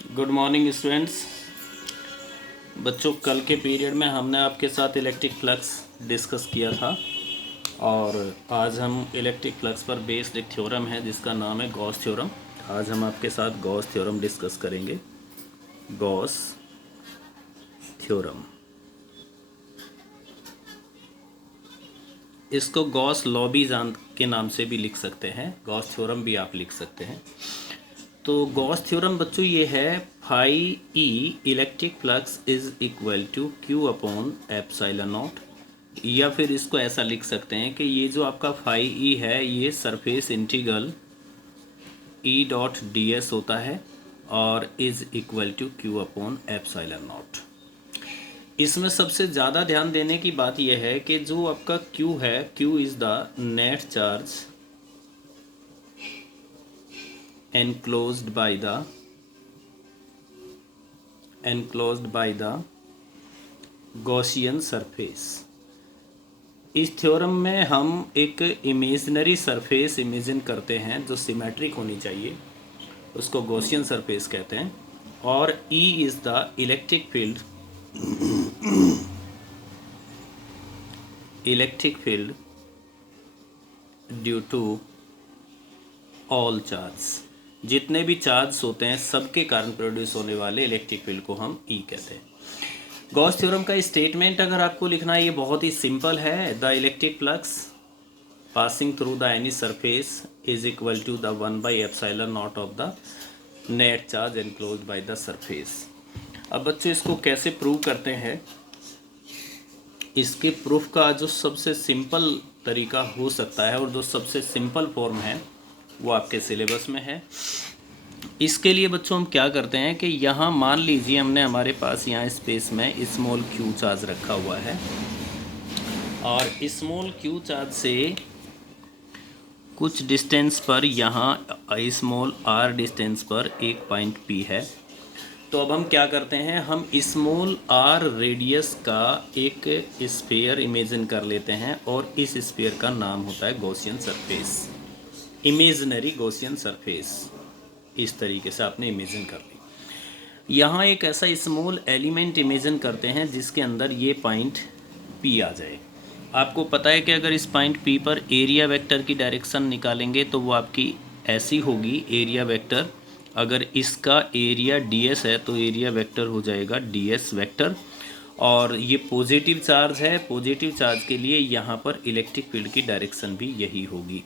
Good morning students. बच्चों, कल के पीरियड में हमने आपके साथ इलेक्ट्रिक फ्लक्स डिस्कस किया था और आज हम इलेक्ट्रिक फ्लक्स पर बेस्ड एक थ्योरम है जिसका नाम है गॉस थ्योरम। आज हम आपके साथ गॉस थ्योरम डिस्कस करेंगे। गॉस थ्योरम, इसको गॉस लॉ भी जान के नाम से भी लिख सकते हैं, गॉस थ्योरम भी आप लिख सकते हैं। तो गॉस थ्योरम बच्चों ये है, phi E electric flux is equal to Q upon epsilon naught, या फिर इसको ऐसा लिख सकते हैं कि ये जो आपका फाई ई है ये surface integral E dot D S होता है और is equal to Q upon epsilon naught. इसमें सबसे ज़्यादा ध्यान देने की बात यह है कि जो आपका क्यू है, Q is the net charge enclosed by the Gaussian surface। इस थ्योरम में हम एक इमेजिनरी सरफेस इमेजिन करते हैं जो सिमेट्रिक होनी चाहिए, उसको गॉसियन सरफेस कहते हैं। और E is the electric field due to all charge, जितने भी चार्ज होते हैं सबके कारण प्रोड्यूस होने वाले इलेक्ट्रिक फील्ड को हम ई कहते हैं। गॉस थ्योरम का स्टेटमेंट अगर आपको लिखना है ये बहुत ही सिंपल है। The electric flux passing through the any surface is equal to the 1/एप्सिलॉन naught of the net charge enclosed by the surface. अब बच्चों इसको कैसे प्रूव करते हैं, इसके प्रूफ का जो सबसे सिंपल तरीका हो सकता है और जो सबसे सिंपल फॉर्म है वो आपके सिलेबस में है। इसके लिए बच्चों हम क्या करते हैं कि यहाँ मान लीजिए हमने हमारे पास यहाँ स्पेस में स्मॉल क्यू चार्ज रखा हुआ है और स्मॉल क्यू चार्ज से कुछ डिस्टेंस पर यहाँ स्मॉल आर डिस्टेंस पर एक पॉइंट पी है। तो अब हम क्या करते हैं, हम स्मॉल आर रेडियस का एक स्फीयर इमेजिन कर लेते हैं और इस स्फीयर का नाम होता है Gaussian surface, imaginary Gaussian surface. इस तरीके से आपने इमेजिन कर ली। यहाँ एक ऐसा स्मॉल एलिमेंट इमेजिन करते हैं जिसके अंदर ये पॉइंट पी आ जाए। आपको पता है कि अगर इस पॉइंट पी पर एरिया वेक्टर की डायरेक्शन निकालेंगे तो वो आपकी ऐसी होगी, एरिया वेक्टर। अगर इसका एरिया ds है तो एरिया वेक्टर हो जाएगा ds वेक्टर, और ये पॉजिटिव चार्ज है, पॉजिटिव चार्ज के लिए यहाँ पर इलेक्ट्रिक फील्ड की डायरेक्शन भी यही होगी।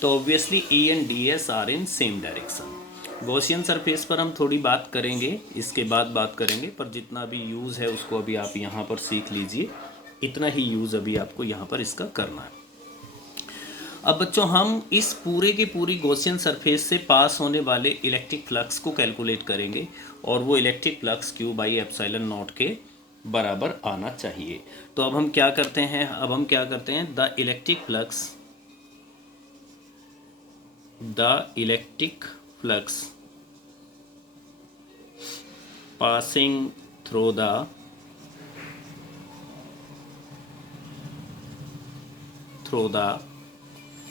तो obviously E and ds are in same direction. Gaussian surface पर हम थोड़ी बात करेंगे, इसके बाद बात करेंगे, पर जितना भी यूज़ है उसको अभी आप यहाँ पर सीख लीजिए। इतना ही यूज़ अभी आपको यहाँ पर इसका करना है। अब बच्चों हम इस पूरे की पूरी गॉसियन सरफेस से पास होने वाले इलेक्ट्रिक फ्लक्स को कैलकुलेट करेंगे और वो electric flux Q by epsilon not के बराबर आना चाहिए। तो अब हम क्या करते हैं, the electric flux passing through the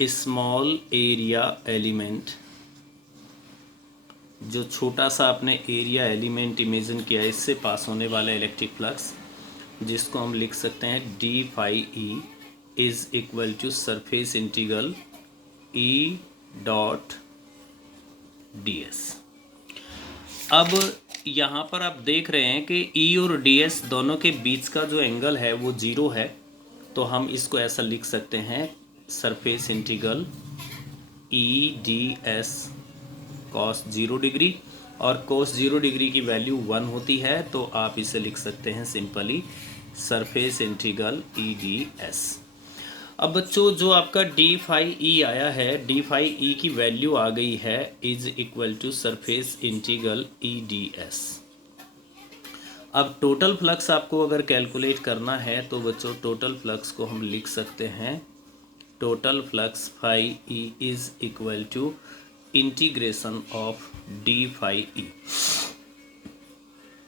small area element, जो छोटा सा आपने एरिया एलिमेंट इमेजिन किया है, इससे पास होने वाला इलेक्ट्रिक फ्लक्स, जिसको हम लिख सकते हैं D phi E is equal to surface integral E dot D S. अब यहाँ पर आप देख रहे हैं कि ई और डी एस दोनों के बीच का जो एंगल है वो 0 है, तो हम इसको ऐसा लिख सकते हैं surface integral E D S cos 0 degree, और कॉस 0 डिग्री की वैल्यू 1 होती है, तो आप इसे लिख सकते हैं simply surface integral E D S. अब बच्चों जो आपका डी फाई ई आया है, डी फाई ई की वैल्यू आ गई है is equal to surface integral E D S. अब टोटल फ्लक्स आपको अगर कैलकुलेट करना है तो बच्चों टोटल फ्लक्स को हम लिख सकते हैं, total flux phi E is equal to integration of D phi E.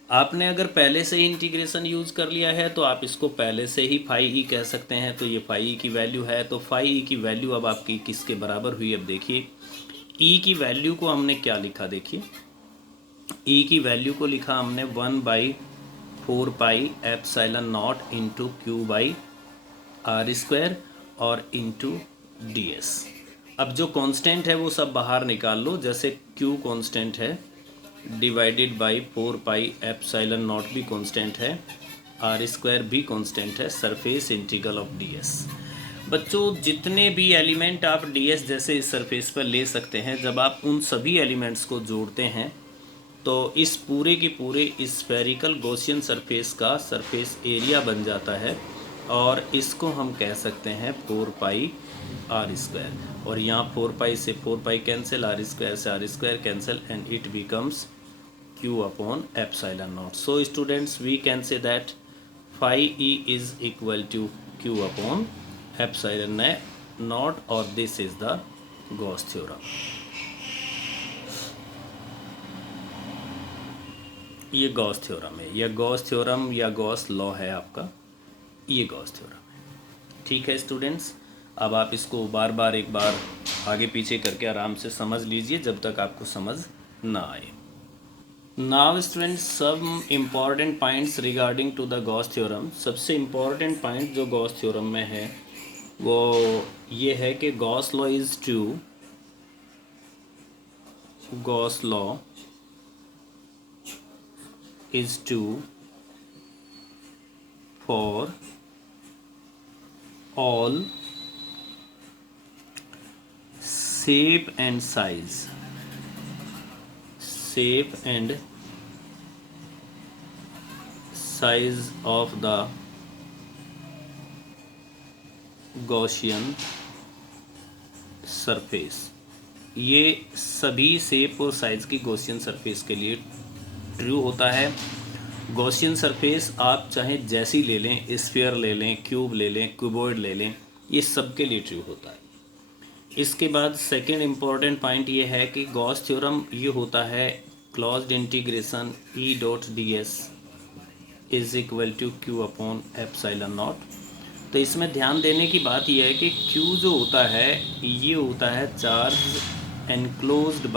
आपने अगर पहले से ही इंटीग्रेशन यूज़ कर लिया है तो आप इसको पहले से ही फाई ई कह सकते हैं। तो ये फाई ई की वैल्यू है, तो फाई ई की वैल्यू अब आपकी किसके बराबर हुई, अब देखिए ई की वैल्यू को हमने क्या लिखा, देखिए ई की वैल्यू को लिखा हमने 1/4πε0 into Q by R square और इंटू डी एस। अब जो कांस्टेंट है वो सब बाहर निकाल लो, जैसे क्यू कांस्टेंट है, डिवाइडेड बाई 4πε0 भी कांस्टेंट है, आर स्क्वायर भी कांस्टेंट है, surface integral of D S. बच्चों जितने भी एलिमेंट आप डी एस जैसे इस सरफेस पर ले सकते हैं, जब आप उन सभी एलिमेंट्स को जोड़ते हैं तो इस पूरे की पूरे स्फेरिकल गॉसियन सरफेस का सरफेस एरिया बन जाता है, और इसको हम कह सकते हैं 4πr²। और यहाँ 4π से 4π कैंसिल, आर स्क्वायर से R square cancel, and it becomes Q/ε0। So students, we can say that phi E is equal to Q/ε0, or this is the Gauss theorem। ये गॉस थ्योरम है, या Gauss theorem या Gauss law है आपका, ये Gauss theorem है। ठीक है स्टूडेंट्स, अब आप इसको बार बार एक बार आगे पीछे करके आराम से समझ लीजिए जब तक आपको समझ ना आए। Now students, some important points regarding to the Gauss theorem. सबसे इम्पॉर्टेंट पॉइंट जो गॉस थ्योरम में है वो ये है कि Gauss law is true, Gauss law is true for all shape and size of the Gaussian surface। ये सभी शेप और साइज़ की गॉसियन सरफेस के लिए ट्रू होता है। गॉसियन सरफेस आप चाहे जैसी ले लें, स्फीयर ले लें, क्यूब ले लें, क्यूबॉइड ले लें, ये सब के लिए ट्रू होता है। इसके बाद सेकंड इम्पॉर्टेंट पॉइंट ये है कि गॉस थ्योरम ये होता है closed integration E.ds is equal to Q/ε0। तो इसमें ध्यान देने की बात यह है कि Q जो होता है ये होता है charge enclosed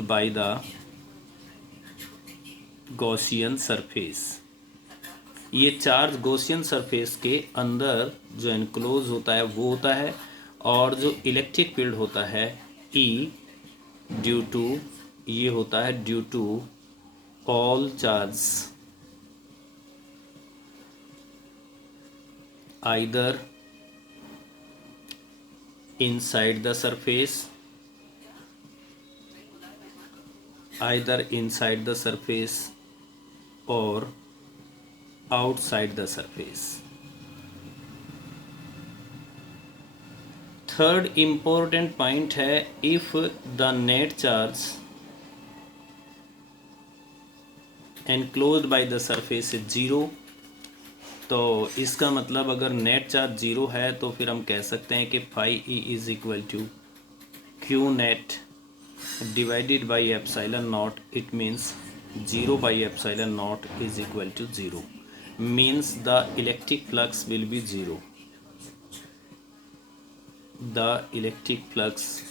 by the Gaussian surface. ये चार्ज गॉसियन सरफेस के अंदर जो एनक्लोज होता है वो होता है, और जो इलेक्ट्रिक फील्ड होता है E ड्यू टू, ये होता है due to all charge either inside the surface or outside the surface। Third important point है if the net charge enclosed by the surface is zero. तो इसका मतलब अगर नेट चार्ज जीरो है तो फिर हम कह सकते हैं कि phi E is equal to Q net divided by epsilon naught. It means 0/ε0 is equal to 0, means the electric flux will be 0। the electric flux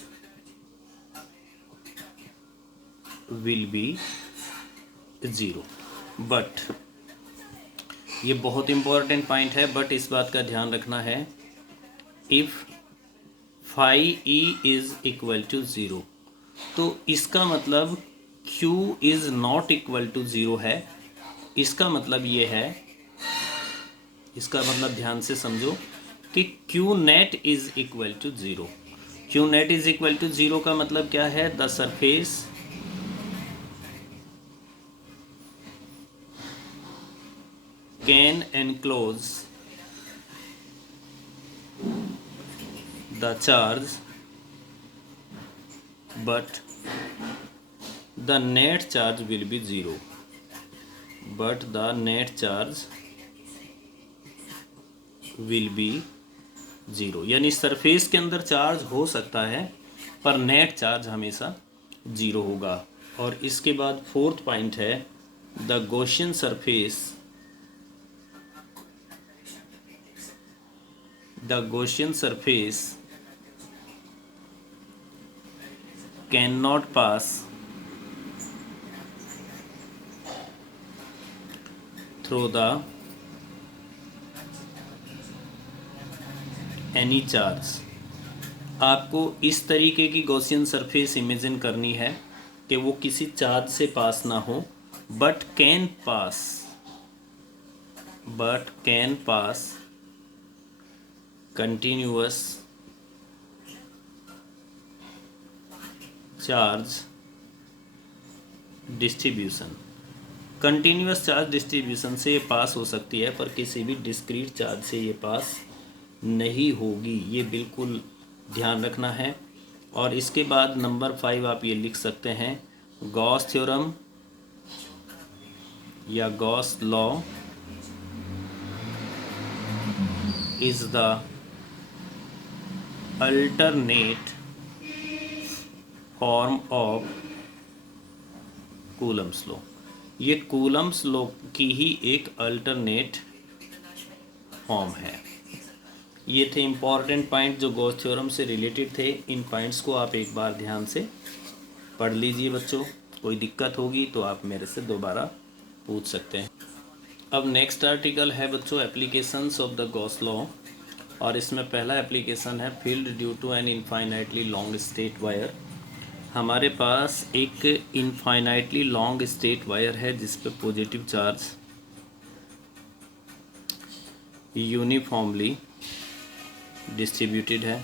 will be 0। But ये बहुत इम्पोर्टेंट पॉइंट है, बट इस बात का ध्यान रखना है if phi E is equal to 0, तो इसका मतलब Q is not equal to 0 है। इसका मतलब ये है, इसका मतलब ध्यान से समझो कि Q net is equal to 0। Q net is equal to 0 का मतलब क्या है? The surface can enclose the charge but the net charge will be 0। but the net charge will be 0, यानी सरफेस के अंदर चार्ज हो सकता है पर नेट चार्ज हमेशा 0 होगा। और इसके बाद फोर्थ पॉइंट है the Gaussian surface can not pass through the any charge. आपको इस तरीके की गॉसियन सरफेस इमेजिन करनी है कि वो किसी चार्ज से पास ना हो, but can pass continuous charge distribution. Continuous charge distribution से ये पास हो सकती है, पर किसी भी डिस्क्रीट चार्ज से ये पास नहीं होगी, ये बिल्कुल ध्यान रखना है। और इसके बाद नंबर 5 आप ये लिख सकते हैं, गॉस थ्योरम या Gauss law is the alternate form of Coulomb's law. ये कूलम्स लॉ की ही एक अल्टरनेट फॉर्म है। ये थे इम्पॉर्टेंट पॉइंट जो गॉस थ्योरम से रिलेटेड थे। इन पॉइंट्स को आप एक बार ध्यान से पढ़ लीजिए बच्चों। कोई दिक्कत होगी तो आप मेरे से दोबारा पूछ सकते हैं। अब नेक्स्ट आर्टिकल है बच्चों applications of the Gauss law, और इसमें पहला एप्लीकेशन है field due to an infinitely long straight wire. हमारे पास एक इनफाइनाइटली लॉन्ग स्ट्रेट वायर है जिस पे पॉजिटिव चार्ज यूनिफॉर्मली डिस्ट्रीब्यूटेड है।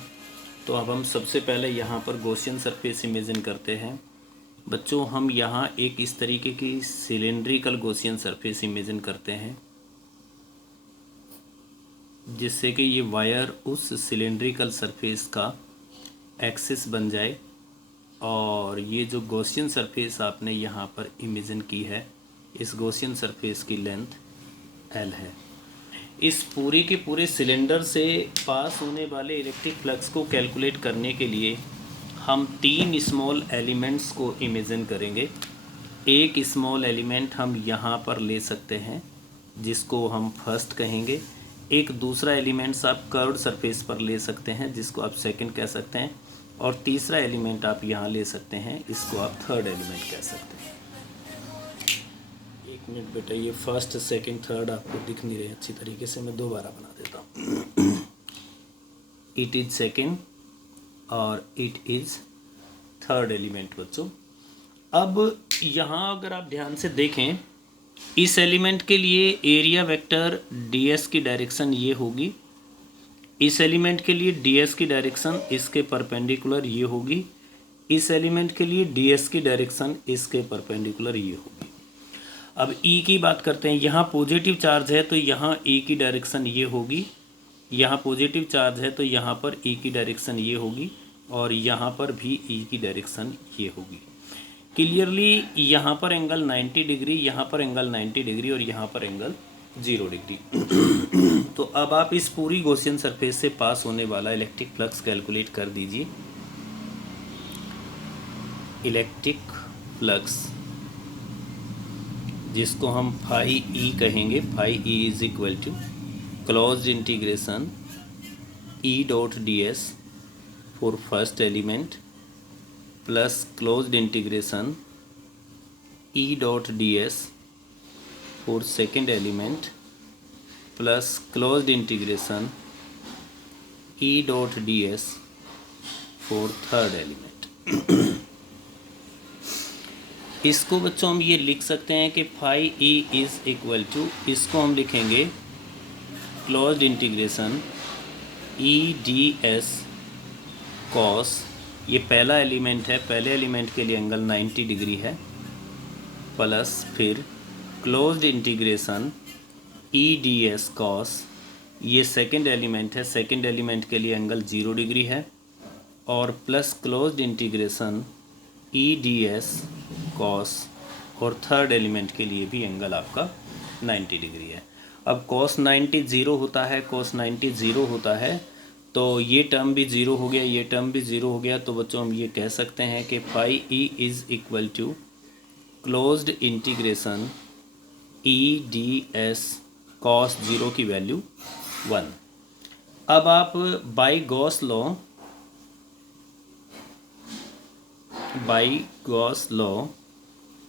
तो अब हम सबसे पहले यहाँ पर गॉसियन सरफेस इमेजिन करते हैं। बच्चों हम यहाँ एक इस तरीके की सिलेंड्रिकल गॉसियन सरफेस इमेजिन करते हैं, जिससे कि ये वायर उस सिलेंड्रिकल सरफेस का एक्सिस बन जाए। और ये जो गॉसियन सरफेस आपने यहाँ पर इमेजिन की है, इस गॉसियन सरफेस की लेंथ L है। इस पूरे के पूरे सिलेंडर से पास होने वाले इलेक्ट्रिक फ्लक्स को कैलकुलेट करने के लिए हम 3 स्मॉल एलिमेंट्स को इमेजिन करेंगे। एक स्मॉल एलिमेंट हम यहाँ पर ले सकते हैं जिसको हम फर्स्ट कहेंगे। एक दूसरा एलिमेंट्स आप कर्व्ड सरफेस पर ले सकते हैं जिसको आप सेकंड कह सकते हैं। और तीसरा एलिमेंट आप यहाँ ले सकते हैं, इसको आप थर्ड एलिमेंट कह सकते हैं। एक मिनट बेटा, ये फर्स्ट सेकंड थर्ड आपको दिख नहीं रहे अच्छी तरीके से, मैं दोबारा बना देता हूँ। इट इज सेकंड और इट इज थर्ड एलिमेंट बच्चों। अब यहाँ अगर आप ध्यान से देखें, इस एलिमेंट के लिए एरिया वेक्टर ds की डायरेक्शन ये होगी, इस एलिमेंट के लिए ds की डायरेक्शन इसके परपेंडिकुलर ये होगी, इस एलिमेंट के लिए ds की डायरेक्शन इसके परपेंडिकुलर ये होगी। अब E की बात करते हैं। यहाँ पॉजिटिव चार्ज है तो यहाँ E की डायरेक्शन ये होगी, यहाँ पॉजिटिव चार्ज है तो यहाँ पर E की डायरेक्शन ये होगी, और यहाँ पर भी E की डायरेक्शन ये होगी। क्लियरली यहाँ पर एंगल 90 डिग्री, यहाँ पर एंगल 90 डिग्री और यहाँ पर एंगल 0 डिग्री। तो अब आप इस पूरी गॉसियन सरफेस से पास होने वाला इलेक्ट्रिक फ्लक्स कैलकुलेट कर दीजिए। इलेक्ट्रिक फ्लक्स जिसको हम फाई ई कहेंगे, phi E is equal to closed integration E dot D S for first element plus closed integration E dot ds for second element plus closed integration E dot ds for third element। इसको बच्चों हम ये लिख सकते हैं कि phi E is equal to, इसको हम लिखेंगे closed integration E ds cos, ये पहला एलिमेंट है, पहले एलिमेंट के लिए एंगल 90 डिग्री है, प्लस फिर closed integration E D S cos, ये सेकेंड एलिमेंट है, सेकेंड एलिमेंट के लिए एंगल 0 डिग्री है, और plus closed integration E D S cos, और थर्ड एलिमेंट के लिए भी एंगल आपका 90 डिग्री है। अब cos 90 0 होता है, cos 90 0 होता है, तो ये टर्म भी 0 हो गया, ये टर्म भी 0 हो गया। तो बच्चों हम ये कह सकते हैं कि phi E is equal to closed integration E D S cos 0 की वैल्यू 1। अब आप by Gauss law by Gauss law,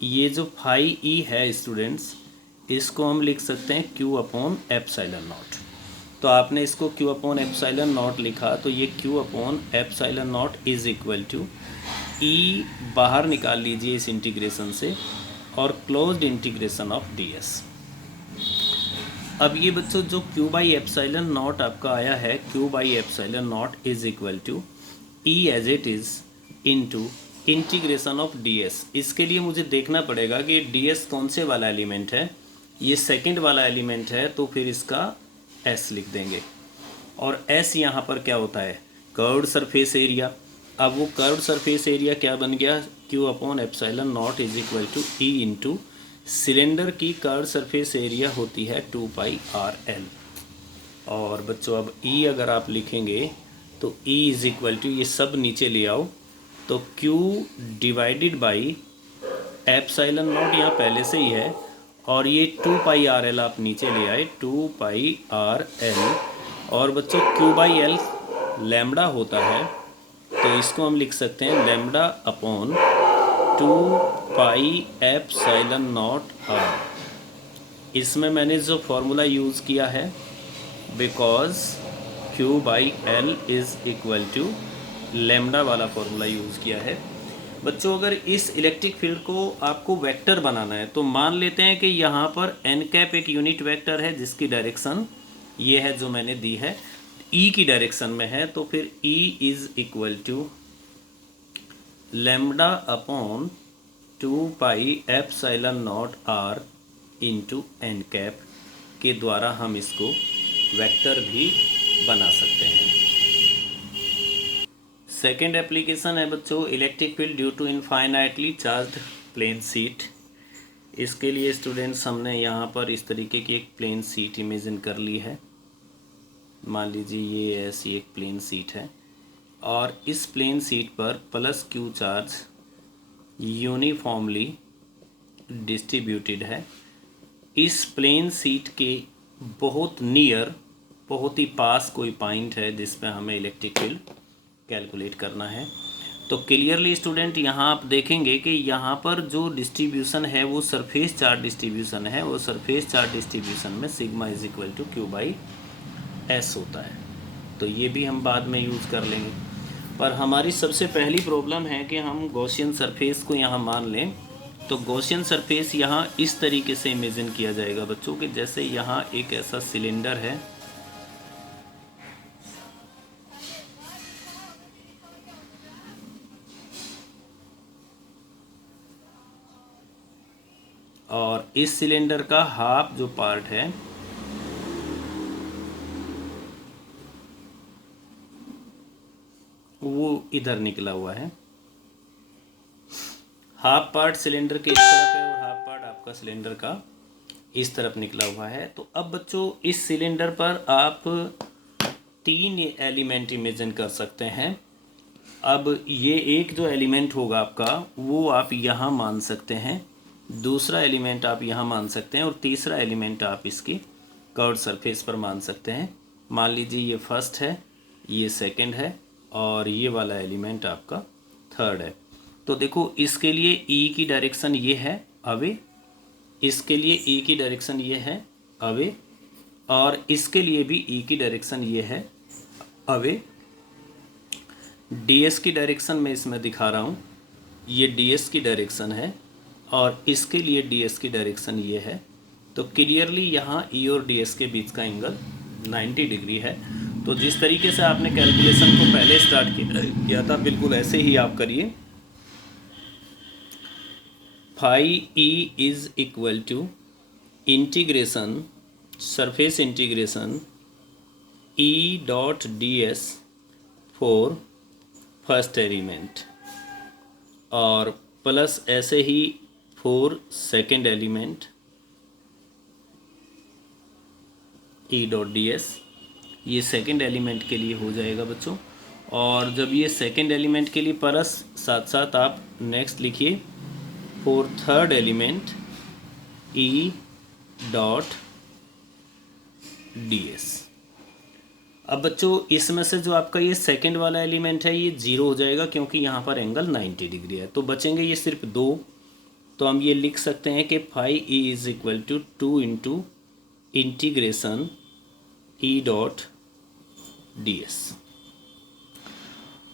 ये जो फाई ई है स्टूडेंट्स, इसको हम लिख सकते हैं क्यू अपॉन एप्सिलॉन नॉट। तो आपने इसको क्यू अपॉन एप्सिलॉन नॉट लिखा, तो ये Q upon epsilon naught is equal to E, बाहर निकाल लीजिए इस इंटीग्रेशन से, और closed integration of D S. अब ये बच्चों जो क्यू बाई एप्सिलॉन नॉट आपका आया है, Q by epsilon naught is equal to E as it is into integration of D S. इसके लिए मुझे देखना पड़ेगा कि डी एस कौन से वाला एलिमेंट है, ये सेकंड वाला एलिमेंट है, तो फिर इसका एस लिख देंगे। और एस यहाँ पर क्या होता है, कर्व्ड सरफेस एरिया। अब वो कर्व्ड सरफेस एरिया क्या बन गया, Q upon epsilon naught is equal to E into cylinder की कर्व्ड सरफेस एरिया होती है 2πr_l। और बच्चों अब ई अगर आप लिखेंगे तो ई इज इक्वल टू, ये सब नीचे ले आओ, तो Q divided by epsilon not यहाँ पहले से ही है, और ये 2πr_l आप नीचे ले आए, 2πr_l। और बच्चों Q बाई एल लैम्बडा होता है, तो इसको हम लिख सकते हैं lambda upon 2π epsilon naught r। इसमें मैंने जो फॉर्मूला यूज़ किया है, because Q by L is equal to lambda वाला फॉर्मूला यूज़ किया है। बच्चों अगर इस इलेक्ट्रिक फील्ड को आपको वेक्टर बनाना है, तो मान लेते हैं कि यहाँ पर एन कैप एक यूनिट वेक्टर है जिसकी डायरेक्शन ये है जो मैंने दी है, ई की डायरेक्शन में है, तो फिर E is equal to lambda upon 2π epsilon naught r into N cap के द्वारा हम इसको वेक्टर भी बना सकते हैं। सेकेंड एप्लीकेशन है बच्चों electric field due to infinitely charged plane sheet. इसके लिए स्टूडेंट्स हमने यहाँ पर इस तरीके की एक प्लेन शीट इमेजिन कर ली है। मान लीजिए ये ऐसी एक प्लेन शीट है, और इस प्लेन शीट पर plus Q charge uniformly distributed है। इस प्लेन शीट के बहुत नियर, बहुत ही पास कोई पॉइंट है जिस पे हमें इलेक्ट्रिक फील्ड कैलकुलेट करना है। तो क्लियरली स्टूडेंट यहाँ आप देखेंगे कि यहाँ पर जो डिस्ट्रीब्यूशन है वो सरफेस चार्ज डिस्ट्रीब्यूशन है, वो सरफेस चार्ज डिस्ट्रीब्यूशन में sigma is equal to Q by S होता है। तो ये भी हम बाद में यूज़ कर लेंगे, पर हमारी सबसे पहली प्रॉब्लम है कि हम गॉसियन सरफेस को यहाँ मान लें। तो गॉसियन सरफेस यहाँ इस तरीके से इमेजिन किया जाएगा बच्चों कि जैसे यहाँ एक ऐसा सिलेंडर है, और इस सिलेंडर का हाफ जो पार्ट है वो इधर निकला हुआ है। हाफ पार्ट सिलेंडर के इस तरफ है और हाफ पार्ट आपका सिलेंडर का इस तरफ निकला हुआ है। तो अब बच्चों इस सिलेंडर पर आप 3 एलिमेंट इमेजिन कर सकते हैं। अब ये एक जो एलिमेंट होगा आपका वो आप यहाँ मान सकते हैं, दूसरा एलिमेंट आप यहाँ मान सकते हैं, और तीसरा एलिमेंट आप इसकी कर्व्ड सरफेस पर मान सकते हैं। मान लीजिए ये फर्स्ट है, ये सेकंड है, और ये वाला एलिमेंट आपका थर्ड है। तो देखो इसके लिए ई की डायरेक्शन ये है अवे, इसके लिए ई की डायरेक्शन ये है अवे, और इसके लिए भी ई की डायरेक्शन ये है अवे। ds की डायरेक्शन में इसमें दिखा रहा हूँ, ये ds की डायरेक्शन है, और इसके लिए ds की डायरेक्शन ये है। तो क्लियरली यहाँ e और ds के बीच का एंगल 90 डिग्री है। तो जिस तरीके से आपने कैलकुलेशन को पहले स्टार्ट किया था बिल्कुल ऐसे ही आप करिए। Phi e is equal to integration surface integration e dot ds for first element, और प्लस ऐसे ही for second element E dot D S, ये सेकेंड एलिमेंट के लिए हो जाएगा बच्चों। और जब ये सेकेंड एलिमेंट के लिए प्लस साथ साथ आप नेक्स्ट लिखिए for third element E dot D S. अब बच्चों इसमें से जो आपका ये सेकंड वाला एलिमेंट है ये 0 हो जाएगा क्योंकि यहाँ पर एंगल 90 डिग्री है, तो बचेंगे ये सिर्फ 2। तो हम ये लिख सकते हैं कि phi E is equal to 2 into integration E dot D S,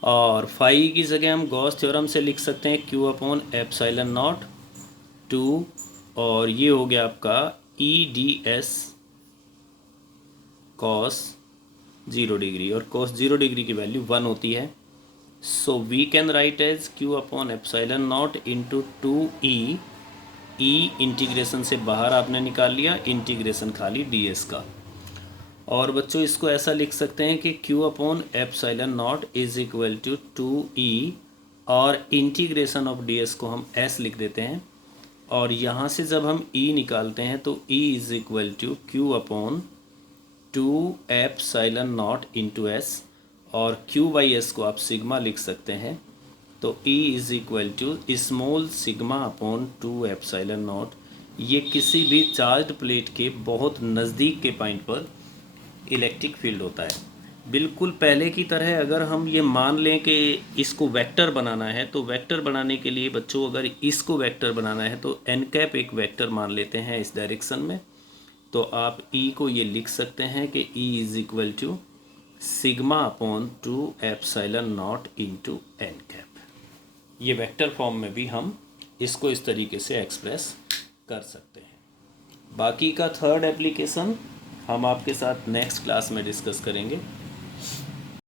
और फाई की जगह हम गॉस थ्योरम से लिख सकते हैं क्यू अपॉन एप्सिलॉन नॉट 2, और ये हो गया आपका E D S cos 0 degree, और कॉस 0 डिग्री की वैल्यू 1 होती है। So we can write as Q upon epsilon naught into 2 E integration से बाहर आपने निकाल लिया, इंटीग्रेशन खाली डी एस का। और बच्चों इसको ऐसा लिख सकते हैं कि q upon epsilon naught is equal to 2e, और इंटीग्रेशन ऑफ ds को हम s लिख देते हैं, और यहाँ से जब हम e निकालते हैं तो e is equal to q upon 2 epsilon naught into s, और q बाई s को आप सिग्मा लिख सकते हैं, तो e is equal to small sigma upon 2 epsilon naught. ये किसी भी चार्ज्ड प्लेट के बहुत नज़दीक के पॉइंट पर इलेक्ट्रिक फील्ड होता है। बिल्कुल पहले की तरह अगर हम ये मान लें कि इसको वेक्टर बनाना है, तो वेक्टर बनाने के लिए बच्चों अगर इसको वेक्टर बनाना है तो एन कैप एक वेक्टर मान लेते हैं इस डायरेक्शन में, तो आप ई को ये लिख सकते हैं कि E is equal to sigma upon 2 epsilon naught into N cap. ये वेक्टर फॉर्म में भी हम इसको इस तरीके से एक्सप्रेस कर सकते हैं। बाकी का थर्ड एप्लीकेशन हम आपके साथ नेक्स्ट क्लास में डिस्कस करेंगे।